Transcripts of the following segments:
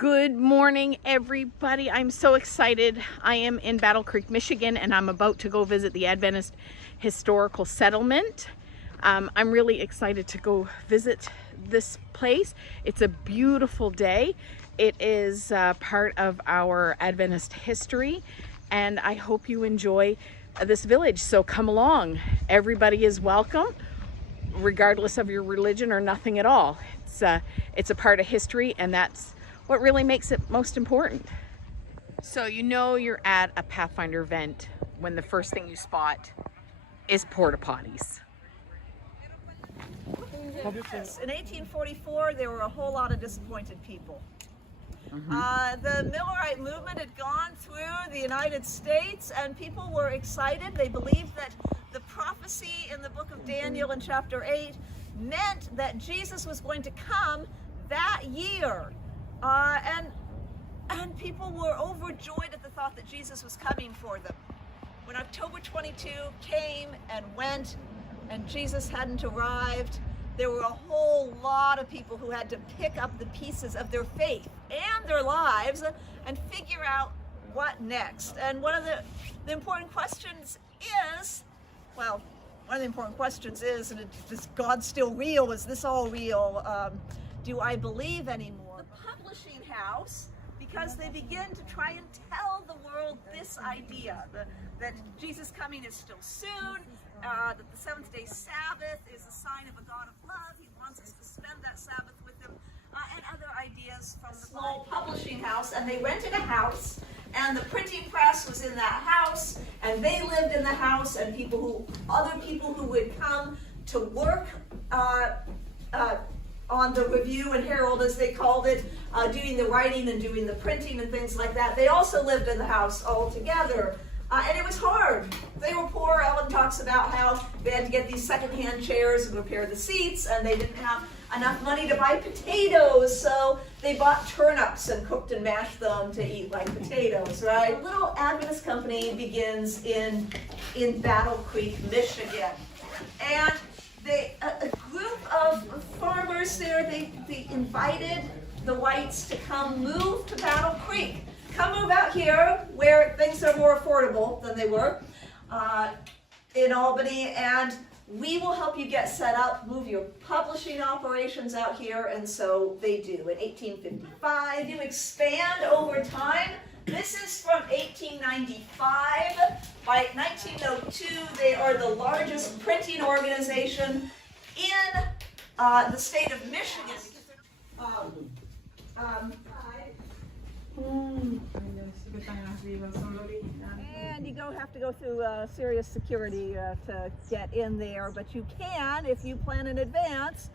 Good morning, everybody. I'm so excited. I am in Battle Creek, Michigan, and I'm about to go visit the Adventist Historical Settlement. I'm really excited to go visit this place. It's a beautiful day. It is part of our Adventist history, and I hope you enjoy this village. So come along. Everybody is welcome, regardless of your religion or nothing at all. It's a part of history, and that's what really makes it most important. So you know you're at a Pathfinder event when the first thing you spot is porta potties. Yes. In 1844, there were a whole lot of disappointed people. The Millerite movement had gone through the United States, and people were excited. They believed that the prophecy in the book of Daniel in chapter 8 meant that Jesus was going to come that year. And people were overjoyed at the thought that Jesus was coming for them. When October 22 came and went and Jesus hadn't arrived, there were a whole lot of people who had to pick up the pieces of their faith and their lives and figure out what next. And one of the important questions is, is God still real? Is this all real? Do I believe anymore? The publishing house, because they begin to try and tell the world this idea, that Jesus' coming is still soon, that the seventh-day Sabbath is a sign of a God of love. He wants us to spend that Sabbath with him, and other ideas from the small publishing house. And they rented a house, and the printing press was in that house, and they lived in the house, and other people who would come to work on the Review and Herald, as they called it, doing the writing and doing the printing and things like that. They also lived in the house all together. And it was hard. They were poor. Ellen talks about how they had to get these secondhand chairs and repair the seats, and they didn't have enough money to buy potatoes, so they bought turnips and cooked and mashed them to eat like potatoes, right? A little Adventist company begins in Battle Creek, Michigan. And a group of farmers there, they invited the whites to come move to Battle Creek. Come move out here where things are more affordable than they were in Albany, and we will help you get set up, move your publishing operations out here. And so they do. In 1855, you expand over time. This is from 1895. By 1902, they are the largest printing organization in the state of Michigan. And you have to go through serious security to get in there, but you can, if you plan in advance,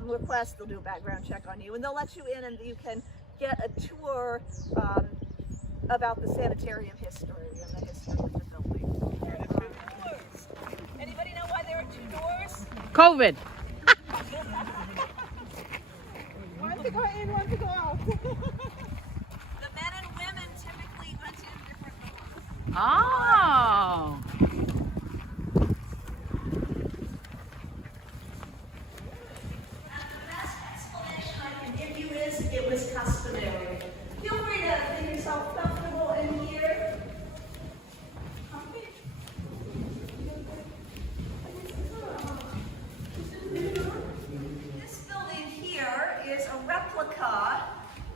request. They'll do a background check on you, and they'll let you in, and you can get a tour about the sanitarium history and the history of the building. There are 2 doors. Anybody know why there are 2 doors? COVID. One to go in, one to go out. The men and women typically went in different doors. Oh. And the best explanation I can give you is it was customary. Feel free to make yourself comfortable in here. This building here is a replica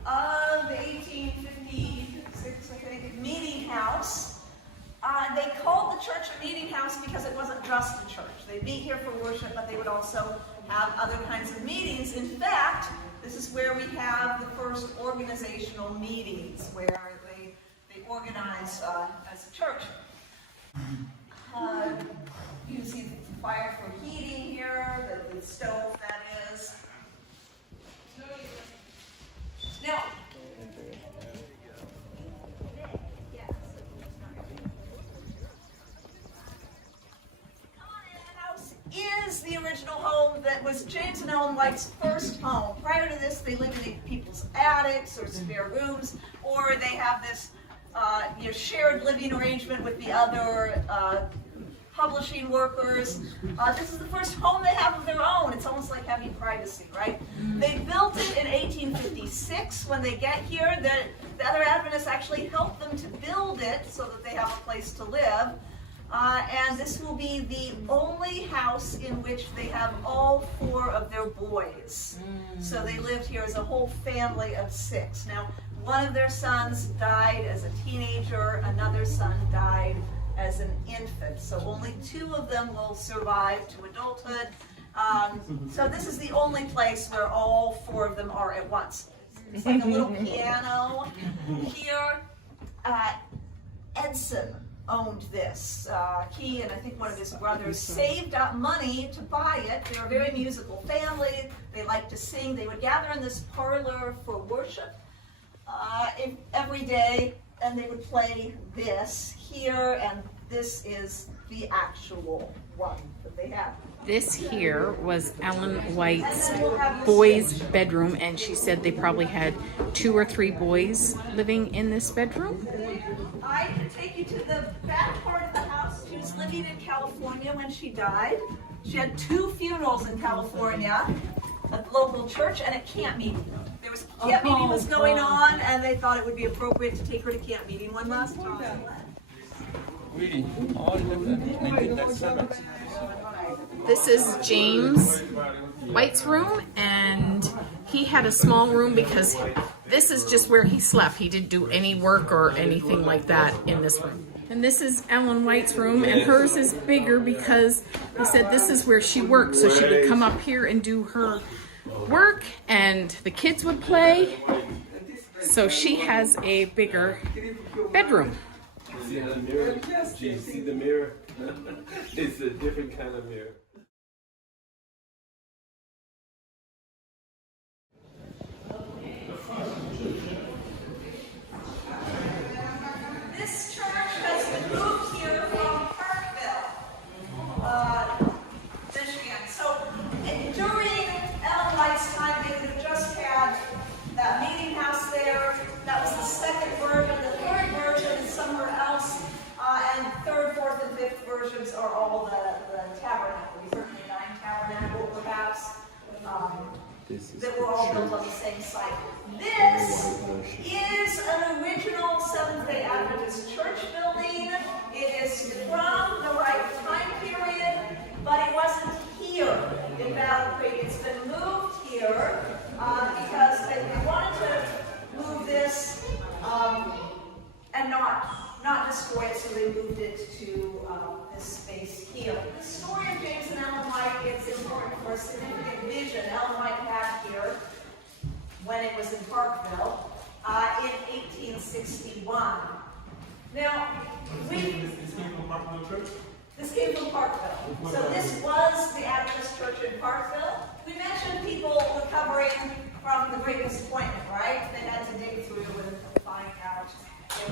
of the 1856, I think, meeting house. They called the church a meeting house because it wasn't just a church. They'd meet here for worship, but they would also have other kinds of meetings. In fact, this is where we have the first organizational meetings, where they organize as a church. You can see the fire for heating here, the stove, that is. Now, is the original home that was James and Ellen White's first home. Prior to this, they lived in people's attics or spare rooms, or they have this shared living arrangement with the other publishing workers. This is the first home they have of their own. It's almost like having privacy, right? They built it in 1856. When they get here, the other Adventists actually helped them to build it so that they have a place to live. And this will be the only house in which they have all 4 of their boys. So they lived here as a whole family of 6. Now, one of their sons died as a teenager, another son died as an infant. So only 2 of them will survive to adulthood. So this is the only place where all 4 of them are at once. It's like a little piano here. Edson owned this. He and I think one of his brothers saved up money to buy it. They were a very musical family. They liked to sing. They would gather in this parlor for worship every day, and they would play this here, and this is the actual one that they have. This here was Ellen White's boys' bedroom, and she said they probably had 2 or 3 boys living in this bedroom. I can take you to the back part of the house. She was living in California when she died. She had 2 funerals in California, a local church and a camp meeting. There was a camp meeting was going on, and they thought it would be appropriate to take her to camp meeting one last time. Really? All in that seven. This is James White's room, and he had a small room because this is just where he slept. He didn't do any work or anything like that in this room. And this is Ellen White's room, and hers is bigger because they said this is where she worked, so she would come up here and do her work, and the kids would play. So she has a bigger bedroom. See the mirror? Do you see the mirror? It's a different kind of mirror. This church has been moved here from Parkville, Michigan. So during Ellen White's time, they would have just had that meeting house there. That was the second version. The third version is somewhere else. And third, fourth, and fifth versions are all the tabernacle. These are the 9 tabernacle, perhaps, that were all built on the same site. This is an original Seventh-day Adventist church building. It is from the right time period, but it wasn't here in Battle Creek. It's been moved here because they wanted to move this and not destroy it, so they moved it to this space here. The story of James and Ellen White is important for a significant vision Ellen White had here when it was in Parkville in 1861. Now, this came from Parkville. So this was the Adventist church in Parkville. We mentioned people recovering from the Great Disappointment, right? They had to dig through and find out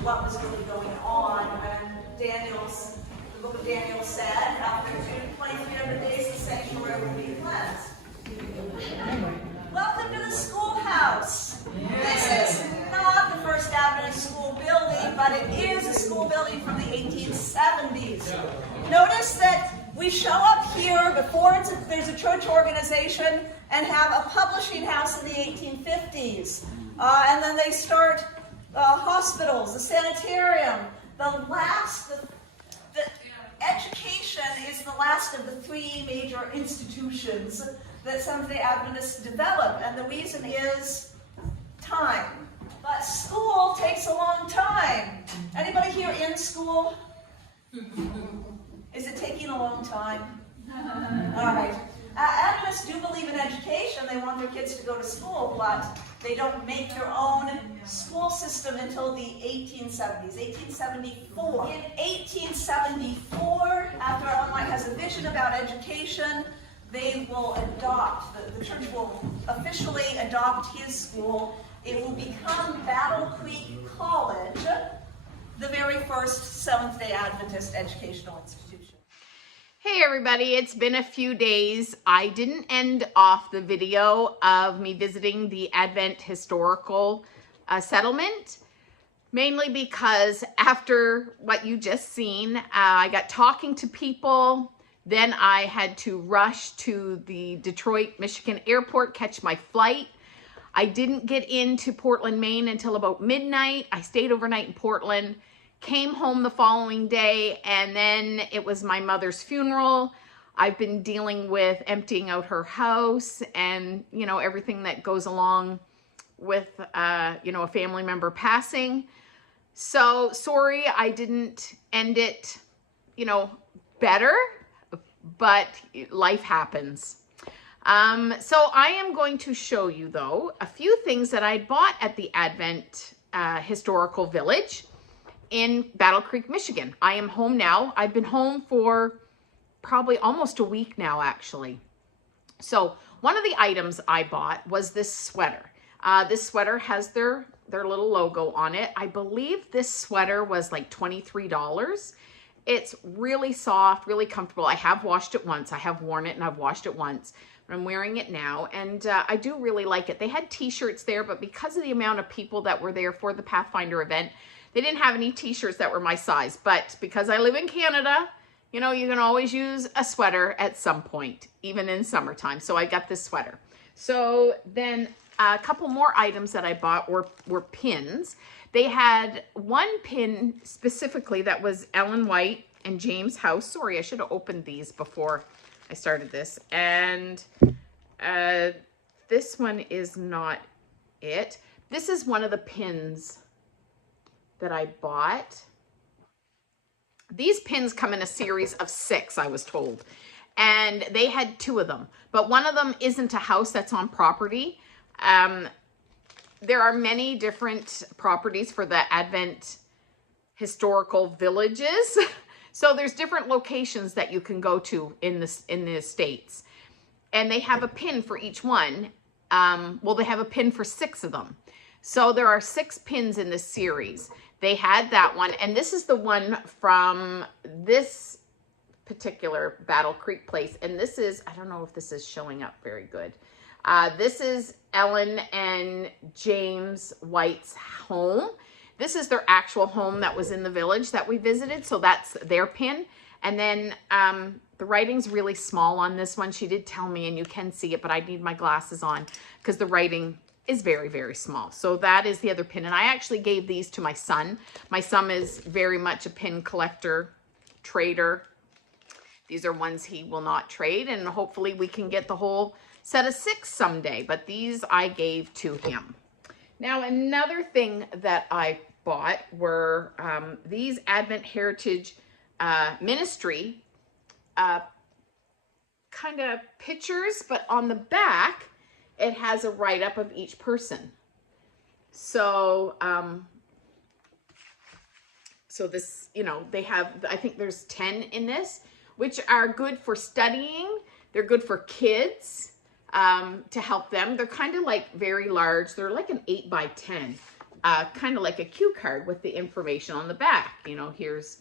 what was really going on. And the book of Daniel said, after 2,300 days, the sanctuary will be cleansed. Welcome to the schoolhouse. This is not the first Adventist school building, but it is a school building from the 1870s. Notice that we show up here before there's a church organization and have a publishing house in the 1850s. And then they start hospitals, the sanitarium. The education is the last of the 3 major institutions that Seventh-day Adventists develop, and the reason is time. But school takes a long time. Anybody here in school? Is it taking a long time? All right. Adventists do believe in education. They want their kids to go to school, but they don't make their own school system until the 1870s, 1874. In 1874, after Ellen White has a vision about education, they will adopt, the church will officially adopt his school. It will become Battle Creek College, the very first Seventh-day Adventist educational institution. Hey everybody, it's been a few days. I didn't end off the video of me visiting the Advent Historical Settlement. Mainly because after what you just seen, I got talking to people. Then I had to rush to the Detroit, Michigan airport, catch my flight. I didn't get into Portland, Maine until about midnight. I stayed overnight in Portland, came home the following day, and then it was my mother's funeral. I've been dealing with emptying out her house and, you know, everything that goes along with, you know, a family member passing. So sorry I didn't end it, you know, better, but life happens. So I am going to show you, though, a few things that I bought at the Advent Historical Village in Battle Creek, Michigan. I am home now. I've been home for probably almost a week now, actually. So one of the items I bought was this sweater. This sweater has their little logo on it. I believe this sweater was like $23. It's really soft, really comfortable. I have washed it once. I have worn it and I've washed it once. I'm wearing it now, and I do really like it. They had t-shirts there, but because of the amount of people that were there for the Pathfinder event, they didn't have any t-shirts that were my size. But because I live in Canada, you know, you can always use a sweater at some point, even in summertime. So I got this sweater. So then a couple more items that I bought were pins. They had one pin specifically that was Ellen White and James House. Sorry, I should have opened these before I started this. And this one is not it. This is one of the pins that I bought. These pins come in a series of 6, I was told. And they had 2 of them. But one of them isn't a house that's on property. There are many different properties for the Advent Historical Villages. So there's different locations that you can go to in the States. And they have a pin for each one. Well, they have a pin for 6 of them. So there are 6 pins in this series. They had that one. And this is the one from this particular Battle Creek place. And this is, I don't know if this is showing up very good. This is Ellen and James White's home. This is their actual home that was in the village that we visited. So that's their pin. And then the writing's really small on this one. She did tell me, and you can see it, but I need my glasses on because the writing is very, very small. So that is the other pin. And I actually gave these to my son. My son is very much a pin collector, trader. These are ones he will not trade. And hopefully we can get the whole set of 6 someday. But these I gave to him. Now, another thing that I bought were these Advent Heritage Ministry kind of pictures, but on the back, it has a write-up of each person. So, so this, you know, they have, I think there's 10 in this, which are good for studying. They're good for kids. To help them. They're kind of like very large. They're like an 8x10, kind of like a cue card with the information on the back. You know, here's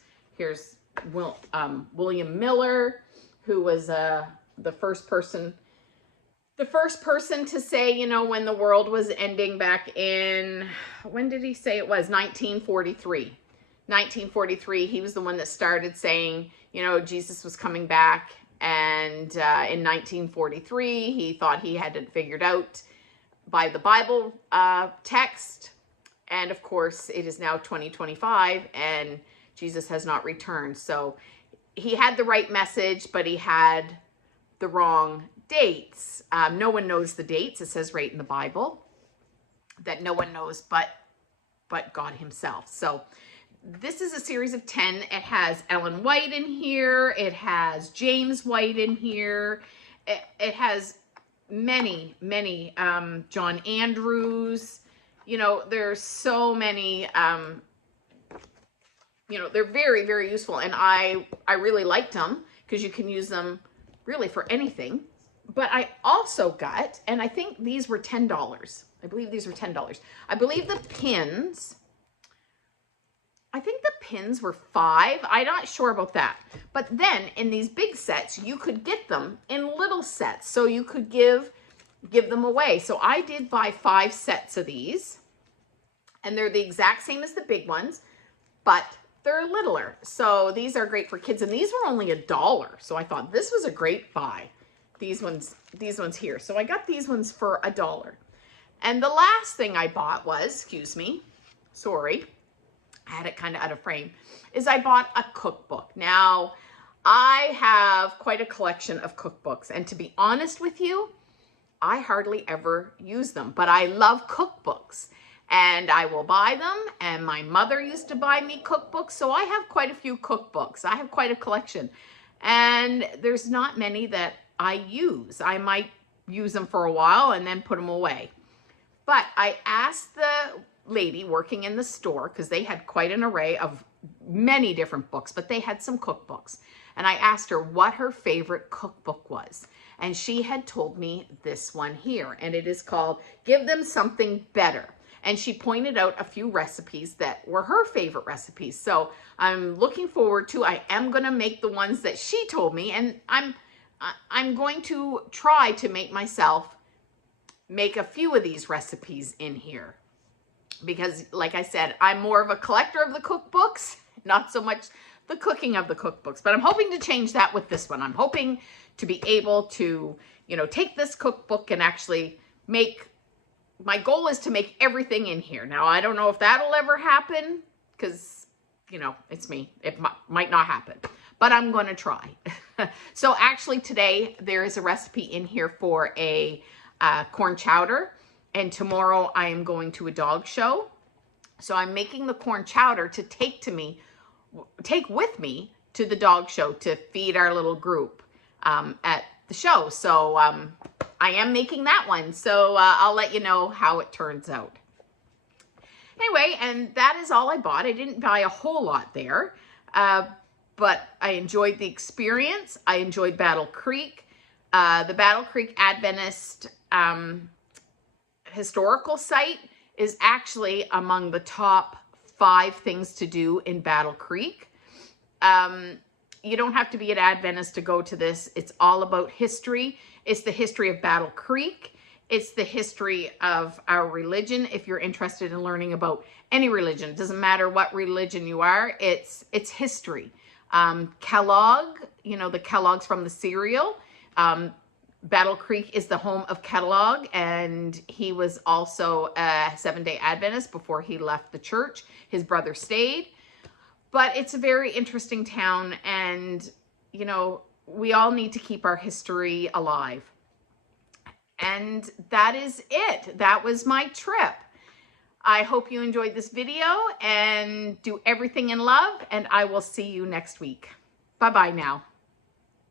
William Miller, who was the first person to say, you know, when the world was ending back in, when did he say it was? 1943. 1943, he was the one that started saying, you know, Jesus was coming back. And in 1943, he thought he had it figured out by the Bible text. And of course, it is now 2025 and Jesus has not returned. So he had the right message, but he had the wrong dates. No one knows the dates. It says right in the Bible that no one knows but God himself. So this is a series of 10. It has Ellen White in here. It has James White in here. It has many, John Andrews. You know, there's so many, you know, they're very, very useful. And I really liked them because you can use them really for anything. But I also got, and I think these were $10. I believe these were $10. I believe the pins, I think the pins were $5. I'm not sure about that. But then in these big sets, you could get them in little sets. So you could give them away. So I did buy 5 sets of these. And they're the exact same as the big ones, but they're littler. So these are great for kids. And these were only $1. So I thought this was a great buy. These ones here. So I got these ones for $1. And the last thing I bought was, excuse me, sorry, I had it kind of out of frame, is I bought a cookbook. Now, I have quite a collection of cookbooks. And to be honest with you, I hardly ever use them. But I love cookbooks. And I will buy them. And my mother used to buy me cookbooks. So I have quite a few cookbooks. I have quite a collection. And there's not many that I use. I might use them for a while and then put them away. But I asked the lady working in the store, because they had quite an array of many different books, but they had some cookbooks. And I asked her what her favorite cookbook was. And she had told me this one here. And it is called Give Them Something Better. And she pointed out a few recipes that were her favorite recipes. So I'm looking forward to, I am going to make the ones that she told me. And I'm going to try to make a few of these recipes in here. Because like I said, I'm more of a collector of the cookbooks, not so much the cooking of the cookbooks. But I'm hoping to change that with this one. I'm hoping to be able to, take this cookbook and actually my goal is to make everything in here. Now, I don't know if that'll ever happen because, it's me. It might not happen, but I'm going to try. So actually today there is a recipe in here for a corn chowder. And tomorrow I am going to a dog show. So I'm making the corn chowder to take with me to the dog show to feed our little group at the show. So I am making that one. So I'll let you know how it turns out. Anyway, and that is all I bought. I didn't buy a whole lot there, but I enjoyed the experience. I enjoyed Battle Creek. The Battle Creek Adventist historical site is actually among the top 5 things to do in Battle Creek. You don't have to be an Adventist to go to this. It's all about history. It's the history of Battle Creek. It's the history of our religion. If you're interested in learning about any religion, it doesn't matter what religion you are, it's history. Kellogg, the Kellogg's from the cereal. Battle Creek is the home of Kellogg, and he was also a Seventh-day Adventist before he left the church. His brother stayed. But it's a very interesting town, and, we all need to keep our history alive. And that is it. That was my trip. I hope you enjoyed this video, and do everything in love, and I will see you next week. Bye-bye now.